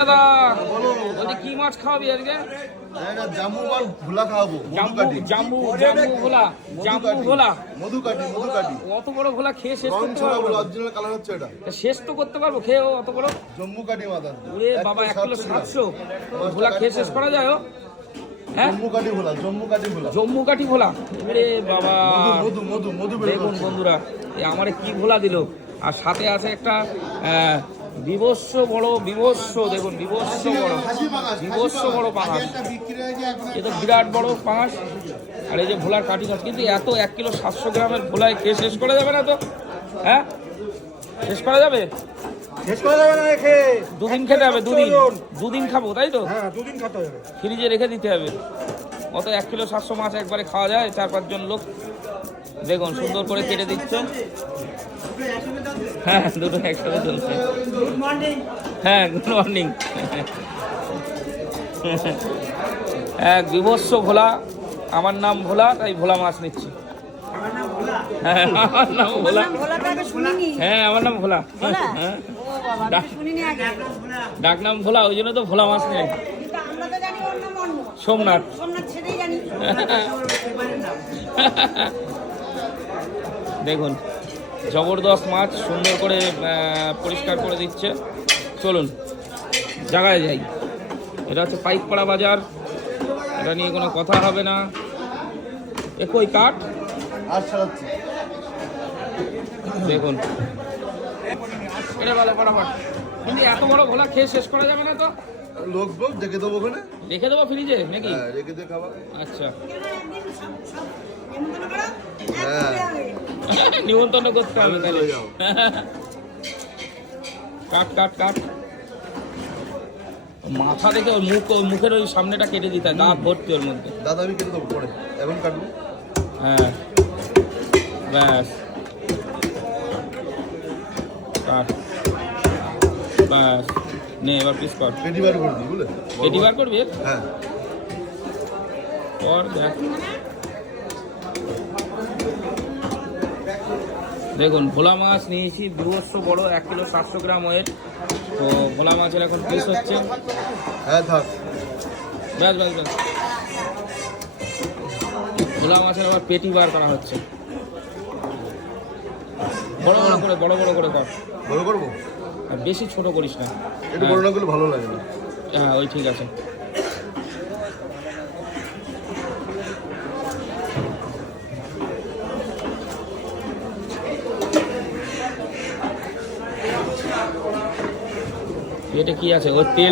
দাদা বলো কি মাছ খাওয়াবি আজকে? একটা জাম্বু মাল ভুলা খাওয়াবো জাম্বু মধুকাটি জাম্বু জাম্বু ভোলা জাম্বু ভোলা। মধুকাটি মধুকাটি অত বড় ভোলা খেয়ে শেষ করতে পারব অরিজিনাল কালার হচ্ছে এটা। শেষ তো করতে পারব খেয়ে অত বড়। জম্মু কাটি ওরে বাবা এক কিলো সাতশো। ভোলা খেয়ে শেষ করা যায়? হ্যাঁ? জম্মু কাটি ভোলা জম্মু কাটি ভোলা। জম্মু বাবা। মধু মধু মধু দেখুন বন্ধুরা আমারে কি ভোলা দিল। আর সাথে আছে একটা বিভৎস বড় বিভৎস দেখুন বিভৎস বড় বিভৎস বড় পাঙাশ এ তো বিরাট বড় পাঙাশ আর এই যে ভোলার কাঠি মাছ কিন্তু এত এক কিলো সাতশো গ্রামের ভোলায় খেয়ে শেষ করা যাবে না তো? হ্যাঁ? শেষ করা যাবে? দুদিন খেতে হবে দুদিন। দুদিন খাব তাই তো? হ্যাঁ দুদিন খাতে হবে। ফ্রিজে রেখে দিতে হবে। অত এক কিলো সাতশো মাছ একবারে খাওয়া যায় চার পাঁচজন লোক। দেখুন সুন্দর করে কেটে দিচ্ছে। হ্যাঁ দুটো একসাথে চলছে। হ্যাঁ গুড মর্নিং। এক বিভৎস ভোলা, আমার নাম ভোলা, তাই ভোলা মাছ নিচ্ছি। হ্যাঁ আমার নাম ভোলা। হ্যাঁ আমার নাম ভোলা? হ্যাঁ ডাক নাম ভোলা, ওই জন্য তো ভোলা মাছ নেই। সোমনাথ। দেখুন জবরদস্ত মাছ সুন্দর করে পরিষ্কার করে দিচ্ছে। চলুন জায়গায় যাই। এটা হচ্ছে পাইকপাড়া বাজার। এটা নিয়ে কোনো কথা হবে না। একই কাঠ। আর ছাড়াচ্ছি দেখুন। এটা ভালো ফটাফট। কিন্তু এত বড় ভোলা খেয়ে শেষ করা যাবে না তো? লোক দেবো ওখানে? রেখে দেবো ফ্রিজে নাকি? হ্যাঁ রেখে দিয়ে খাবার আচ্ছা। হ্যাঁ। নিমন্ত্রণ করতে হবে তাহলে। কাট কাট কাট। মাথা দেখে ওর মুখ মুখের ওই সামনেটা কেটে দিতে হয় দাঁত ভর্তি ওর মধ্যে। দাদা আমি কেটে দেবো পরে। এখন কাটবো? হ্যাঁ। ব্যাস। কাট। ব্যাস। নে এবার পিস কর পেটি বার করে দিই বুঝলে? এটি বার করবি? হ্যাঁ। কর দেখ। দেখুন ভোলা মাছ নিয়েছি দুশো বড় এক কিলো সাতশো গ্রাম ওয়েট তো ভোলা মাছের এখন পিস হচ্ছে। হ্যাঁ থাক ব্যাস ব্যাস ব্যাস। ভোলা মাছের আবার পেটি বার করা হচ্ছে। বড় বড় করে বড় বড় করে কর। বড় করব? আর বেশি ছোট করিস না। একটু বড় না করলে ভালো লাগে না। হ্যাঁ ওই ঠিক আছে। এটা কি আছে ওর তেল